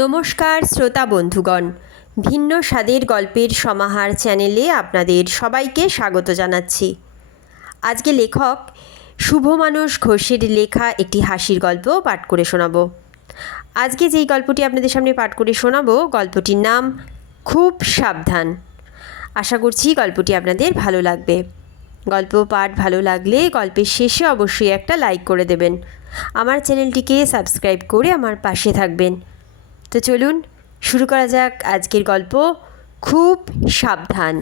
নমস্কার শ্রোতা বন্ধুগণ, ভিন্ন স্বাদের গল্পের সমাহার চ্যানেলে আপনাদের সবাইকে স্বাগত জানাচ্ছি। আজকে লেখক শুভমানস ঘোষের লেখা একটি হাসির গল্প পাঠ করে শোনাব। আজকে যেই গল্পটি আপনাদের সামনে পাঠ করে শোনাব, গল্পটির নাম খুব সাবধান। আশা করছি গল্পটি আপনাদের ভালো লাগবে। গল্প পাঠ ভালো লাগলে গল্পের শেষে অবশ্যই একটা লাইক করে দেবেন। আমার চ্যানেলটিকে সাবস্ক্রাইব করে আমার পাশে থাকবেন। তো চলুন শুরু করা যাক আজকের গল্প খুব সাবধান।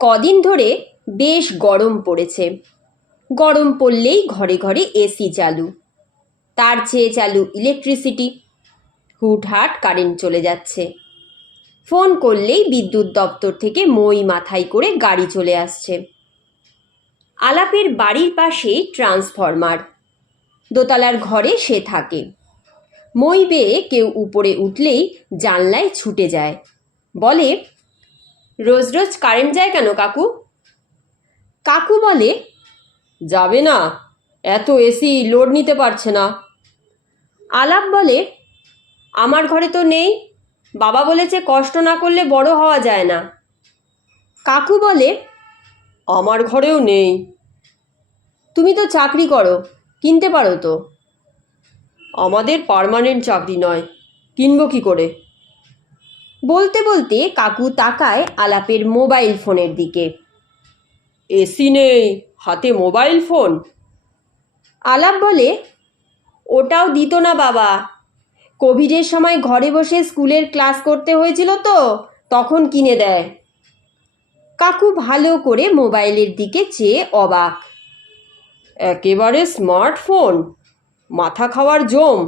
কদিন ধরে বেশ গরম পড়েছে। গরম পড়লেই ঘরে ঘরে এসি চালু, তার চেয়ে চালু ইলেকট্রিসিটি। হুটহাট কারেন্ট চলে যাচ্ছে। ফোন করলেই বিদ্যুৎ দপ্তর থেকে মই মাথায় করে গাড়ি চলে আসছে। আলাপের বাড়ির পাশেই ট্রান্সফরমার। দোতলার ঘরে সে থাকে। মই বেয়ে কেউ উপরে উঠলেই জানলায় ছুটে যায়, বলে, রোজ রোজ কারেন্ট যায় কেন কাকু? কাকু বলে, যাবে না, এত এসি লোড নিতে পারছে না। আলাপ বলে, আমার ঘরে তো নেই, বাবা বলেছে কষ্ট না করলে বড় হওয়া যায় না। কাকু বলে, আমার ঘরেও নেই। তুমি তো চাকরি করো, কিনতে পারো তো। আমাদের পার্মানেন্ট চাকরি নয়, কিনবো কি করে? বলতে বলতে কাকু তাকায় আলাপের মোবাইল ফোনের দিকে। এসি নেই, হাতে মোবাইল ফোন। আলাপ বলে, ওটাও দিত না বাবা, কোভিডের সময় ঘরে বসে স্কুলের ক্লাস করতে হয়েছিল তো, তখন কিনে দেয়। কাকু ভালো করে মোবাইলের দিকে চেয়ে অবাক। একেবারে স্মার্টফোন, মাথা খাওয়ার জম।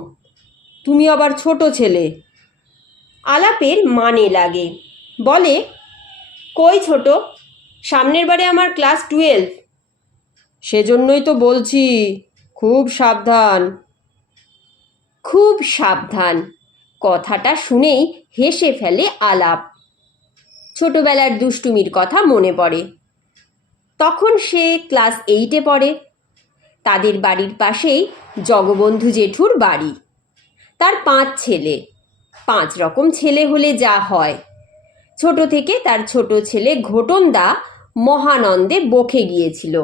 তুমি আবার ছোট ছেলে। আলাপের মানে লাগে, বলে, কই ছোট, সামনের বারে আমার ক্লাস 12। সেজন্যই তো বলছি খুব সাবধান। খুব সাবধান কথাটা শুনেই হেসে ফেলে আলাপ। ছোটবেলার দুষ্টুমির কথা মনে পড়ে। তখন সে ক্লাস 8-এ পড়ে। তাদের বাড়ির পাশেই জগবন্ধু জেঠুর বাড়ি। তার 5 ছেলে। 5 রকম ছেলে হলে যা হয়। ছোট থেকে তার ছোট ছেলে ঘোটনদা মহানন্দে বকে গিয়েছিল।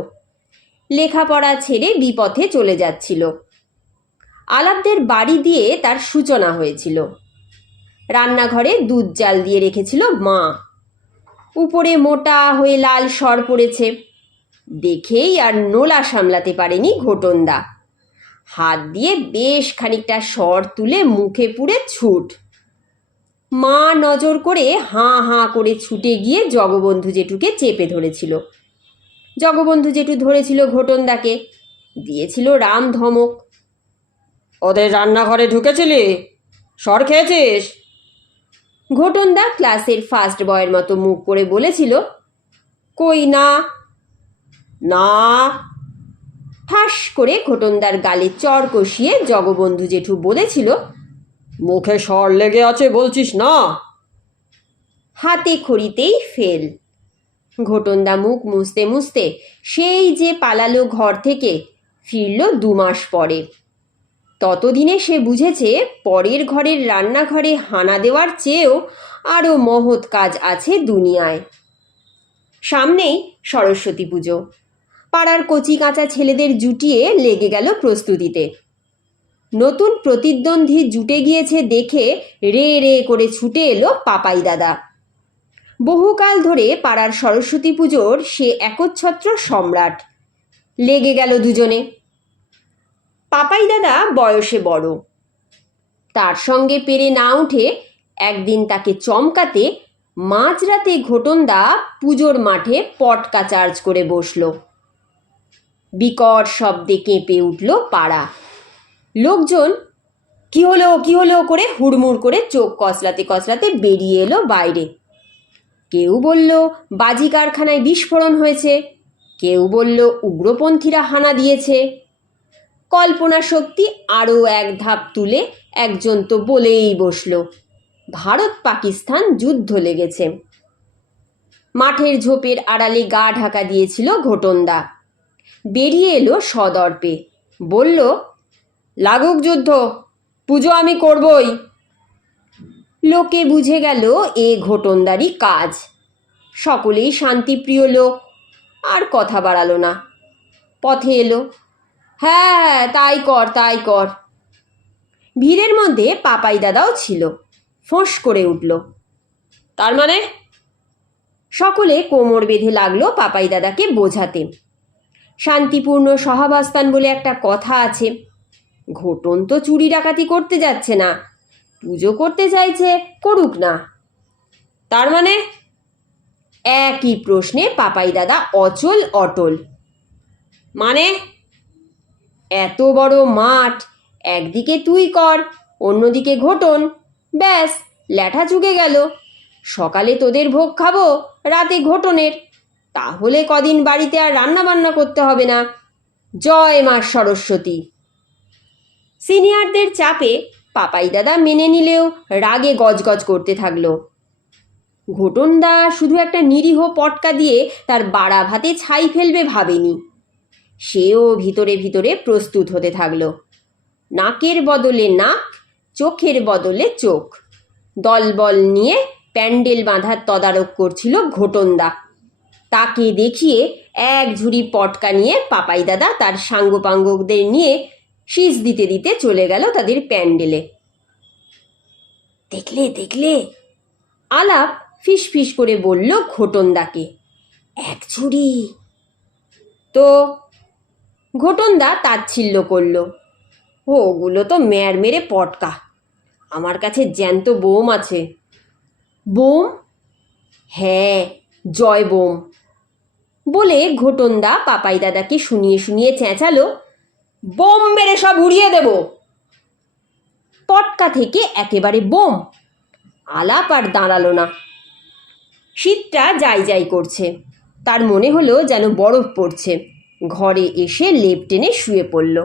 লেখাপড়া ছেড়ে বিপথে চলে যাচ্ছিল। আলাপদের বাড়ি দিয়ে তার সূচনা হয়েছিল। রান্নাঘরে দুধ জাল দিয়ে রেখেছিল মা। উপরে মোটা হয়ে লাল সর পড়েছে। দেখেই আর নোলা সামলাতে পারেনি ঘোটনদা। হাত দিয়ে বেশ খানিকটা সর তুলে মুখে পুরে ছুট। মা নজর করে হাঁ হাঁ করে ছুটে গিয়ে জগবন্ধু জেঠুকে চেপে ধরেছিল। জগবন্ধু জেঠু ধরেছিল ঘোটনদাকে, দিয়েছিল রাম ধমক। ওদের রান্নাঘরে ঢুকেছিলি, সর খেয়েছিস? ঘোটনদা ক্লাসের ফার্স্ট বয়ের মতো মুখ করে বলেছিল, কই না। না। ঠাস করে ঘোটনদার গালে চর কষিয়ে জগবন্ধু জেঠু বলেছিল, মুখে সর লেগে আছে বলছিস না। হাতে খড়িতেই ফেল। ঘোটনদা মুখ মুছতে মুছতে সেই যে পালালো ঘর থেকে, ফিরল 2 মাস পরে। ততদিনে সে বুঝেছে পরের ঘরের রান্নাঘরে হানা দেওয়ার চেয়েও আরও মহৎ কাজ আছে দুনিয়ায়। সামনেই সরস্বতী পুজো। পাড়ার কচি কাঁচা ছেলেদের জুটিয়ে লেগে গেল প্রস্তুতিতে। নতুন প্রতিদ্বন্দ্বী জুটে গিয়েছে দেখে রে রে করে ছুটে এলো পাপাই দাদা। বহুকাল ধরে পাড়ার সরস্বতী পুজোর সে একচ্ছত্র সম্রাট। লেগে গেল দুজনে। পাপাই দাদা বয়সে বড়। তার সঙ্গে পেরে না উঠে একদিন তাকে চমকাতে মাঝরাতে ঘোটনদা পুজোর মাঠে পটকা চার্জ করে বসল। বিকট শব্দে কেঁপে উঠল পাড়া। লোকজন কি হলো করে হুড়মুড় করে চোখ কচলাতে কচলাতে বেরিয়ে এলো বাইরে। কেউ বলল বাজি কারখানায় বিস্ফোরণ হয়েছে, কেউ বলল উগ্রপন্থীরা হানা দিয়েছে। কল্পনা শক্তি আরও এক ধাপ তুলে একজন তো বলেই বসল, ভারত পাকিস্তান যুদ্ধ লেগেছে। মাঠের ঝোপের আড়ালে গা ঢাকা দিয়েছিল ঘোটনদা। বেরিয়ে এলো সদর্পে, বলল, লাগুক যুদ্ধ, পুজো আমি করবই। লোকে বুঝে গেল এ ঘোটনদারি কাজ। সকলেই শান্তিপ্রিয় লোক, আর কথা বাড়ালো না। পথে এলো, হ্যাঁ হ্যাঁ তাই কর তাই কর। ভিড়ের মধ্যে পাপাই দাদাও ছিল। ফোঁস করে উঠল, তার মানে? সকলে কোমর বেঁধে লাগলো পাপাই দাদাকে বোঝাতে। শান্তিপূর্ণ সহাবস্থান বলে একটা কথা আছে। ঘোটন তো চুরি ডাকাতি করতে যাচ্ছে না, পুজো করতে চাইছে, করুক না। তার মানে? একই প্রশ্নে পাপাই দাদা অচল অটল। মানে? এত বড় মাঠ, একদিকে তুই কর, অন্যদিকে ঘোটন, ব্যাস ল্যাঠা চুকে গেল। সকালে তোদের ভোগ খাবো, রাতে ঘোটনের। তাহলে কদিন বাড়িতে আর রান্না বান্না করতে হবে না। জয় মা সরস্বতী। সিনিয়রদের চাপে পাপাই দাদা মেনে নিলেও রাগে গজগজ করতে থাকলো। ঘোটনদা শুধু একটা নিরীহ পটকা দিয়ে তার বাড়া ভাতে ছাই ফেলবে ভাবেনি। সেও ভিতরে ভিতরে প্রস্তুত হতে থাকলো। নাকের বদলে নাক, চোখের বদলে চোখ। দলবল নিয়ে প্যান্ডেল বাঁধার তদারক করছিল ঘোটনদা। তাকে দেখিয়ে এক ঝুড়ি পটকা নিয়ে পাপাই দাদা তার সাঙ্গপাঙ্গদের নিয়ে শীষ দিতে দিতে চলে গেল তাদের প্যান্ডেলে। দেখলে দেখলে, আলাপ ফিস ফিস করে বলল ঘোটনদাকে, এক ঝুড়ি। তো ঘোটনদা তাচ্ছিল্য করল, ওগুলো তো মেয়ের মেরে পটকা, আমার কাছে জ্যান্ত বোম আছে। বোম? হ্যাঁ, জয় বোম। বলে ঘোটনদা পাপাই দাদাকে শুনিয়ে শুনিয়ে চেঁচালো, বোম মেরে সব উড়িয়ে দেব। পটকা থেকে একেবারে বোম। আলাপ আর দাঁড়ালো না। শীতটা যাই যাই করছে, তার মনে হলো যেন বরফ পড়ছে। ঘরে এসে লেপ টেনে শুয়ে পড়ল।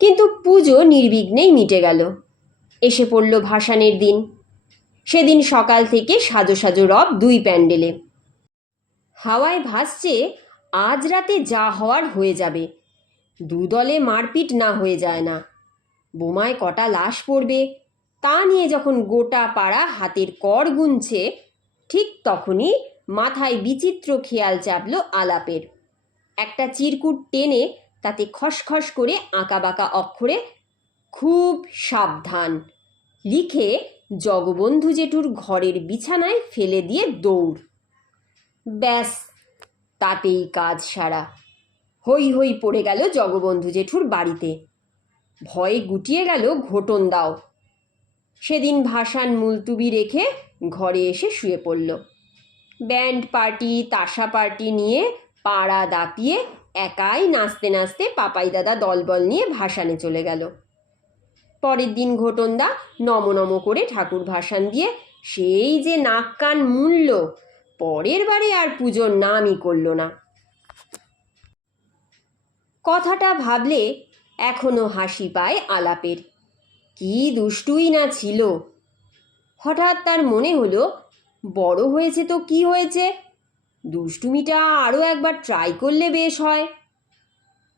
কিন্তু পুজো নির্বিঘ্নেই মিটে গেল। এসে পড়ল ভাসানের দিন। সেদিন সকাল থেকে সাজো সাজো রব দুই প্যান্ডেলে। হাওয়ায় ভাসছে আজ রাতে যা হওয়ার হয়ে যাবে, দুদলে মারপিট না হয়ে যায় না। বোমায় কটা লাশ পড়বে তা নিয়ে যখন গোটা পাড়া হাতের কর গুনছে, ঠিক তখনই মাথায় বিচিত্র খেয়াল চাপল আলাপের। একটা চিরকুট টেনে তাতে খসখস করে আঁকাবাঁকা অক্ষরে খুব সাবধান লিখে জগবন্ধু জেঠুর ঘরের বিছানায় ফেলে দিয়ে দৌড়। ব্যাস, তাতেই কাজ সারা। হই হই পড়ে গেল জগবন্ধু জেঠুর বাড়িতে। ভয়ে গুটিয়ে গেল ঘোটনদাও। সেদিন ভাসান মুলতুবি রেখে ঘরে এসে শুয়ে পড়ল। ব্যান্ড পার্টি, তাসা পার্টি নিয়ে পাড়া দাপিয়ে একাই নাচতে নাচতে পাপাই দাদা দলবল নিয়ে ভাসানে চলে গেল। পরের দিন ঘোটনদা নম নম করে ঠাকুর ভাসান দিয়ে সেই যে নাক কান মুলল, পরের বারে আর পুজোর নামই করল না। কথাটা ভাবলে এখনো হাসি পায় আলাপের। কি দুষ্টুই না ছিল। হঠাৎ তার মনে হলো, বড় হয়েছে তো কি হয়েছে, দুষ্টুমিটা আরও একবার ট্রাই করলে বেশ হয়।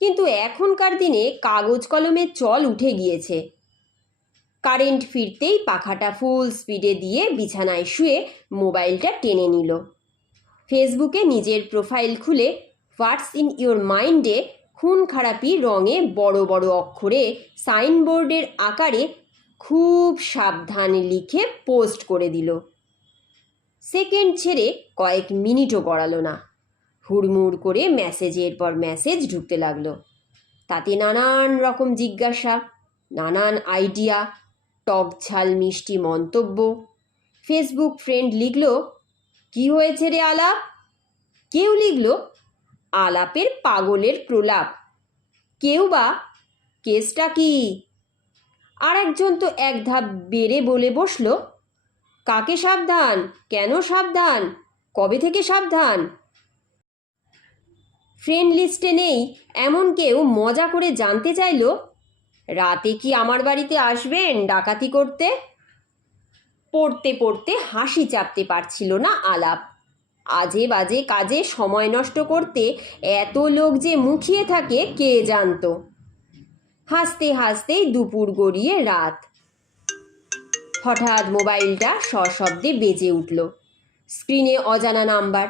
কিন্তু এখনকার দিনে কাগজ কলমের চল উঠে গিয়েছে। কারেন্ট ফিরতেই পাখাটা ফুল স্পিডে দিয়ে বিছানায় শুয়ে মোবাইলটা টেনে নিল। ফেসবুকে নিজের প্রোফাইল খুলে হোয়াটস ইন ইওর মাইন্ডে খুন খারাপি রঙে বড় বড় অক্ষরে সাইনবোর্ডের আকারে খুব সাবধানে লিখে পোস্ট করে দিল। সেকেন্ড ছেড়ে কয়েক মিনিটও গড়ালো না, হুড়মুড় করে মেসেজের পর মেসেজ ঢুকতে লাগলো। তাতে নানান রকম জিজ্ঞাসা, নানান আইডিয়া, টক ঝাল মিষ্টি মন্তব্য। ফেসবুক ফ্রেন্ড লিখল, কি হয়েছে রে আলাপ? কেউ লিখল, আলাপের পাগলের প্রলাপ। কেউ বা, কেসটা কি? আর একজন তো এক ধাপ বেড়ে বলে বসল, কাকে সাবধান, কেন সাবধান, কবে থেকে সাবধান? ফ্রেন্ড লিস্টে নেই এমন কেউ মজা করে জানতে চাইল, রাতে কি আমার বাড়িতে আসবেন ডাকাতি করতে? পড়তে পড়তে হাসি চাপতে পারছিল না আলাপ। আজে বাজে কাজে সময় নষ্ট করতে এত লোক যে মুখিয়ে থাকে কে জানতো। হাসতে হাসতেই দুপুর গড়িয়ে রাত। হঠাৎ মোবাইলটা সশব্দে বেজে উঠল। স্ক্রিনে অজানা নাম্বার।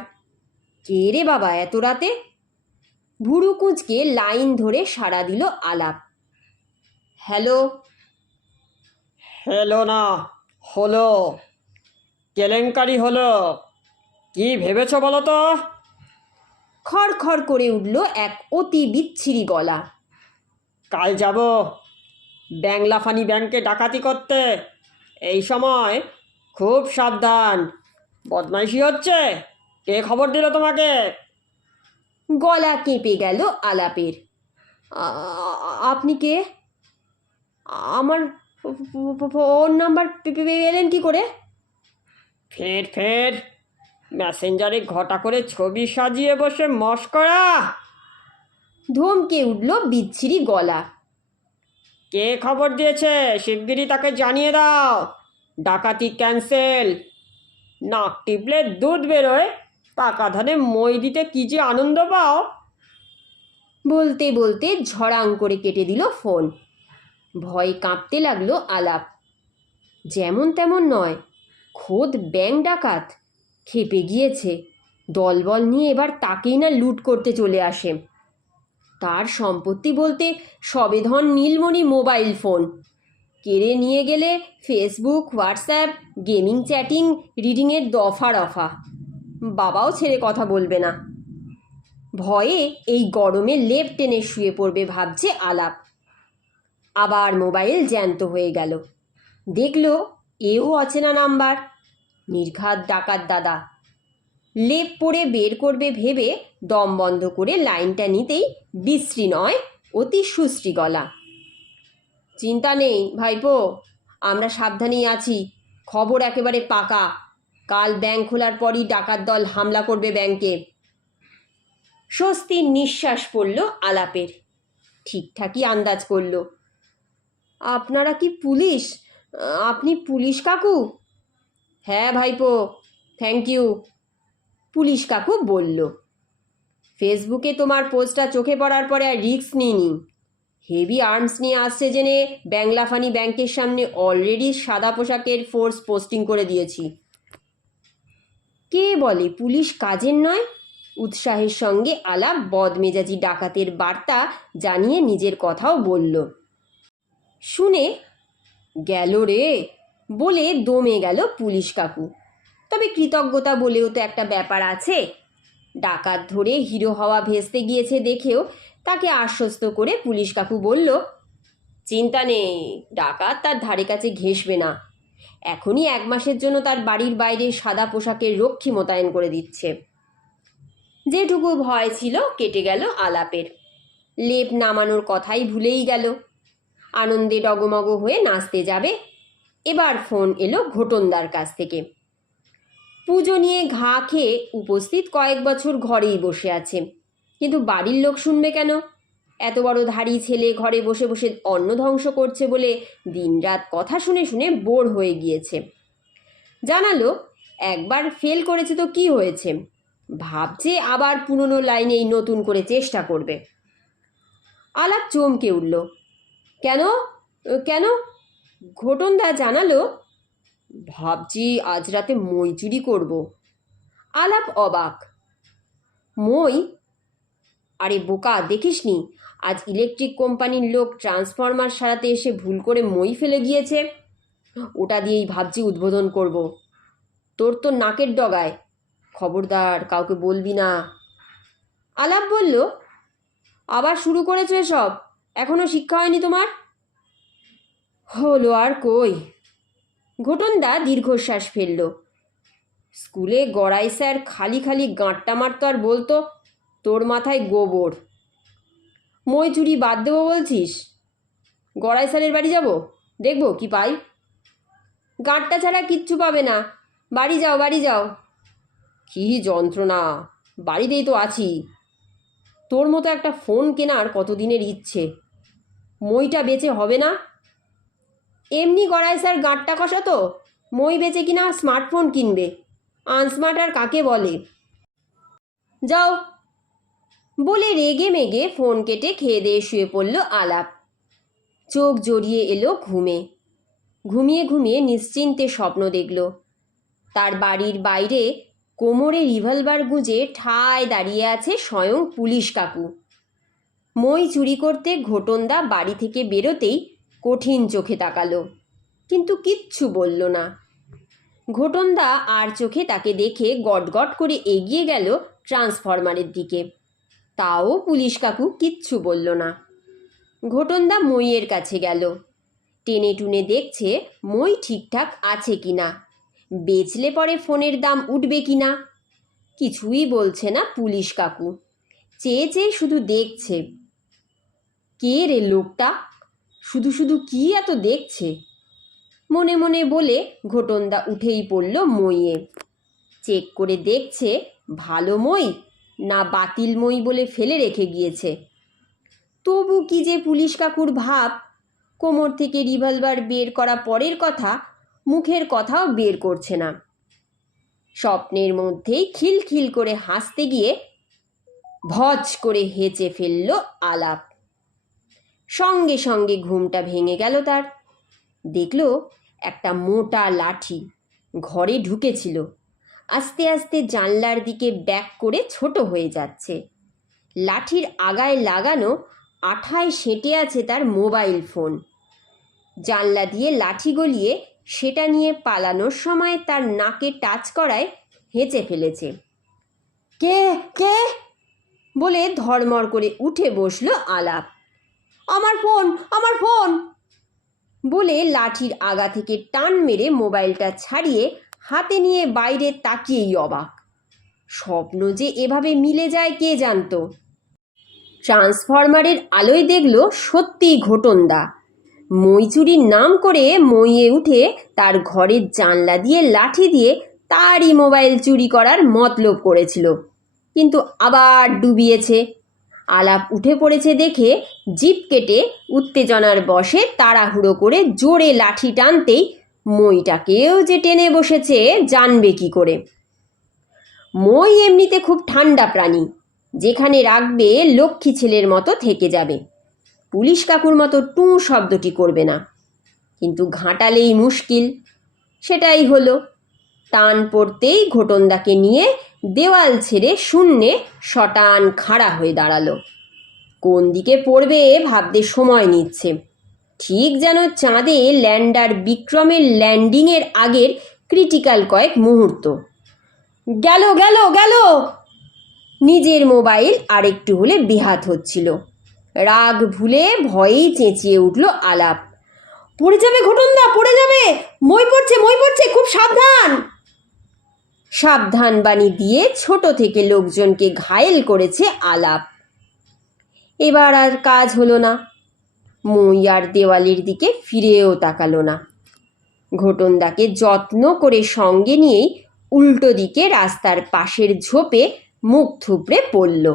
কে রে বাবা এত রাতে? ভুরু কুঁচকে লাইন ধরে সাড়া দিল আলাপ। হ্যালো। হলো না, হলো। কেলেঙ্কারি হলো। কি ভেবেছ বলো তো? খড় খড় করে উঠল এক অতি বিচ্ছিরি গলা। কাল যাব ব্যাংলাফানি ব্যাংকে ডাকাতি করতে। এই সময় খুব সাবধান, বদমাইশি হচ্ছে। কে খবর দিল তোমাকে? গলা কেঁপে গেল আলাপের। আপনি কে? আমার ফোন নাম্বার পেলেন কি করে? ফের ফের মেসেঞ্জারে ঘটা করে ছবি সাজিয়ে বসে মশকরা। ধমকে উঠল বিচ্ছিরি গলা। কে খবর দিয়েছে শিগগিরই তাকে জানিয়ে দাও। ডাকাতি ক্যান্সেল। নাক টিপলে দুধ বেরোয়, পাকা ধানে মই দিতে কি যে আনন্দ পাও। বলতে বলতে ঝড়াং করে কেটে দিল ফোন। ভয় কাঁপতে লাগলো আলাপ। যেমন তেমন নয়, খোদ ব্যাংক ডাকাত। খেপে গিয়েছে। দলবল নিয়ে এবার তাকেই না লুট করতে চলে আসে। তার সম্পত্তি বলতে সবেধন নীলমণি মোবাইল ফোন। কেড়ে নিয়ে গেলে ফেসবুক, হোয়াটসঅ্যাপ, গেমিং, চ্যাটিং, রিডিংয়ের দফা রফা। বাবাও ছেড়ে কথা বলবে না। ভয়ে এই গরমে লেপ টেনে শুয়ে পড়বে ভাবছে আলাপ। আবার মোবাইল জ্যান্ত হয়ে গেল। দেখল এও অচেনা নাম্বার। নির্ঘাত ডাকাত দাদা। লেপ পরে বের করবে ভেবে দম বন্ধ করে লাইনটা নিতেই বিশ্রী নয়, অতি সুশ্রী গলা। চিন্তা নেই ভাইপো, আমরা সাবধানেই আছি। খবর একেবারে পাকা। কাল ব্যাংক খোলার পরই ডাকাত দল হামলা করবে ব্যাংকে। স্বস্তির নিঃশ্বাস পড়ল আলাপের। ঠিকঠাকই আন্দাজ করল। আপনারা কি পুলিশ? আপনি পুলিশ কাকু? হ্যাঁ ভাইপো, থ্যাংক ইউ। পুলিশ কাকু বলল। ফেসবুকে তোমার পোস্টটা চোখে পড়ার পরে আর রিস্ক নিইনি। হেভি আর্মস নিয়ে আসছে জেনে ব্যাংলাফানি ব্যাংকের সামনে অলরেডি সাদা পোশাকের ফোর্স পোস্টিং করে দিয়েছি। কে বলে পুলিশ কাজের নয়? উৎসাহের সঙ্গে আলাপ বদমেজাজি ডাকাতের বার্তা জানিয়ে নিজের কথাও বলল। শুনে গেল রে বলে দমে গেল পুলিশ কাকু। তবে কৃতজ্ঞতা বলেও তো একটা ব্যাপার আছে। ডাকাত ধরে হিরো হওয়া ভেস্তে গিয়েছে দেখেও তাকে আশ্বস্ত করে পুলিশ কাকু বলল, চিন্তা নেই, ডাকাত তার ধারে কাছে ঘেঁষবে না। এখনই 1 মাসের জন্য তার বাড়ির বাইরে সাদা পোশাকের রক্ষী মোতায়েন করে দিচ্ছে। যেটুকু ভয় ছিল কেটে গেল আলাপের। লেপ নামানোর কথাই ভুলেই গেল। আনন্দে ডগমগ হয়ে নাচতে যাবে। এবার ফোন এলো ঘটনদার কাছ থেকে। পুজো নিয়ে ঘা খেয়ে উপস্থিত কয়েক বছর ঘরেই বসে আছে, কিন্তু বাড়ির লোক শুনবে কেন? এত বড় ধাড়ি ছেলে ঘরে বসে বসে অন্ন ধ্বংস করছে বলে দিনরাত কথা শুনে শুনে বোর হয়ে গিয়েছে। জানালো একবার ফেল করেছে তো কি হয়েছে, ভাবছে আবার পুরনো লাইনেই নতুন করে চেষ্টা করবে। আলাপ চমকে উঠল। কেন কেন? ঘটনদা জানালো, ভাবছি আজ রাতে মই চুরি করব। আলাপ অবাক। মই? আরে বোকা, দেখিসনি আজ ইলেকট্রিক কোম্পানির লোক ট্রান্সফরমার সারাতে এসে ভুল করে মই ফেলে গিয়েছে। ওটা দিয়েই ভাবছি উদ্বোধন করব। তোর তো নাকের ডগায়, খবরদার কাউকে বলবি না। আলাপ বলল, আবার শুরু করেছো এসব? এখনো শিক্ষা হয়নি তোমার? হলো আর কই। ঘটনদা দীর্ঘশ্বাস ফেলল। স্কুলে গড়াই স্যার খালি খালি গাঁটটা মারত আর বলতো, তোর মাথায় গোবর। মই চুরি বাদ দেবো বলছিস? গড়াই স্যারের বাড়ি যাব, দেখবো কি পাই। গাঁটটা ছাড়া কিচ্ছু পাবে না। বাড়ি যাও, বাড়ি যাও। কী যন্ত্রণা, বাড়িতেই তো আছি। তোর মতো একটা ফোন কেনার কতদিনের ইচ্ছে, মইটা বেচে হবে না? এমনি গড়াই স্যার গাঁটটা কষাতো, মই বেচে কিনা স্মার্টফোন কিনবে। আনস্মার্ট আর কাকে বলে? যাও বলে রেগে মেগে ফোন কেটে খেয়ে দিয়ে শুয়ে পড়ল আলাপ। চোখ জড়িয়ে এলো ঘুমে। ঘুমিয়ে ঘুমিয়ে নিশ্চিন্তে স্বপ্ন দেখল। তার বাড়ির বাইরে কোমরে রিভলভার গুঁজে ঠায় দাঁড়িয়ে আছে স্বয়ং পুলিশ কাকু। মই চুরি করতে ঘটনদা বাড়ি থেকে বেরোতেই কঠিন চোখে তাকালো, কিন্তু কিচ্ছু বলল না। ঘটনদা আর চোখে তাকে দেখে গটগট করে এগিয়ে গেল ট্রান্সফরমারের দিকে। তাও পুলিশ কাকু কিচ্ছু বলল না। ঘটনদা মইয়ের কাছে গেল। টেনে টুনে দেখছে মই ঠিকঠাক আছে কিনা, বেচলে পরে ফোনের দাম উঠবে কিনা। কিছুই বলছে না পুলিশ কাকু, চেয়ে চেয়ে শুধু দেখছে। কে রে লোকটা, শুধু শুধু কি এত দেখছে? মনে মনে বলে ঘটনদা উঠেই পড়ল মইয়ে। চেক করে দেখছে ভালো মই না বাতিল মই বলে ফেলে রেখে গিয়েছে। তবু কি যে পুলিশ কাকুর ভাব, কোমর থেকে রিভলভার বের করা পরের কথা, মুখের কথাও বের করছে না। স্বপ্নের মধ্যেই খিলখিল করে হাসতে গিয়ে ভজ করে হেঁচে ফেলল আলাপ। সঙ্গে সঙ্গে ঘুমটা ভেঙে গেল তার। দেখল একটা মোটা লাঠি ঘরে ঢুকেছিল, আস্তে আস্তে জানলার দিকে ব্যাক করে ছোট হয়ে যাচ্ছে। লাঠির আগায় লাগানো আঠায় সেঁটে আছে তার মোবাইল ফোন। জানলা দিয়ে লাঠি গলিয়ে সেটা নিয়ে পালানোর সময় তার নাকে টাচ করায় হেঁচে ফেলেছে। কে কে বলে ধড়মড় করে উঠে বসল আলাপ। আমার ফোন, আমার ফোন বলে লাঠির আগা থেকে টান মেরে মোবাইলটা ছাড়িয়ে হাতে নিয়ে বাইরে তাকিয়েই অবাক। স্বপ্ন যে এভাবে মিলে যায় কে জানতো। ট্রান্সফরমারের আলোয় দেখল সত্যিই ঘটনদা। মই চুরির নাম করে মইয়ে উঠে তার ঘরের জানলা দিয়ে লাঠি দিয়ে তারই মোবাইল চুরি করার মতলব করেছিল, কিন্তু আবার ডুবিয়েছে। আলাপ উঠে পড়েছে দেখে জিভ কেটে উত্তেজনার বশে তাড়াহুড়ো করে জোরে লাঠি টানতেই মইটাকেও যে টেনে বসেছে জানবে কি করে। মই এমনিতে খুব ঠান্ডা প্রাণী, যেখানে রাখবে লক্ষ্মী ছেলের মতো থেকে যাবে, পুলিশ কাকুর মতো টুঁ শব্দটি করবে না। কিন্তু ঘাঁটালেই মুশকিল, সেটাই হলো। টান পড়তেই ঘটনদাকে নিয়ে দেওয়াল ছেড়ে শূন্যে শটান খাড়া হয়ে দাঁড়ালো। কোন দিকে পড়বে ভাবতে সময় নিচ্ছে, ঠিক যেন চাঁদে ল্যান্ডার বিক্রমের ল্যান্ডিংয়ের আগের ক্রিটিক্যাল কয়েক মুহূর্ত। গেল গেল গেল। নিজের মোবাইল আরেকটু হলে বেহাত হচ্ছিল। রাগ ভুলে ভয়েই চেঁচিয়ে উঠল আলাপ। পড়ে যাবে ঘটনদা, পড়ে যাবে, মই পড়ছে, খুব সাবধান। সাবধান বাণী দিয়ে ছোট থেকে লোকজনকে ঘায়েল করেছে আলাপ। এবার আর কাজ হলো না। মই আর দেওয়ালের দিকে ফিরেও তাকালো না। ঘটনদাকে যত্ন করে সঙ্গে নিয়েই উল্টো দিকে রাস্তার পাশের ঝোপে মুখ থুবড়ে পড়ল।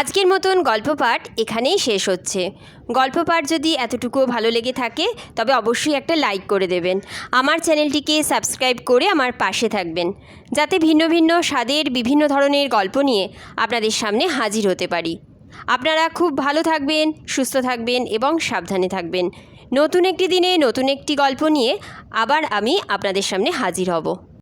আজকের মতন গল্প পাঠ এখানেই শেষ হচ্ছে। গল্প পাঠ যদি এতটুকুও ভালো লেগে থাকে তবে অবশ্যই একটা লাইক করে দেবেন। আমার চ্যানেলটিকে সাবস্ক্রাইব করে আমার পাশে থাকবেন, যাতে ভিন্ন ভিন্ন স্বাদের বিভিন্ন ধরনের গল্প নিয়ে আপনাদের সামনে হাজির হতে পারি। আপনারা খুব ভালো থাকবেন, সুস্থ থাকবেন এবং সাবধানে থাকবেন। নতুন একটি দিনে নতুন একটি গল্প নিয়ে আবার আমি আপনাদের সামনে হাজির হব।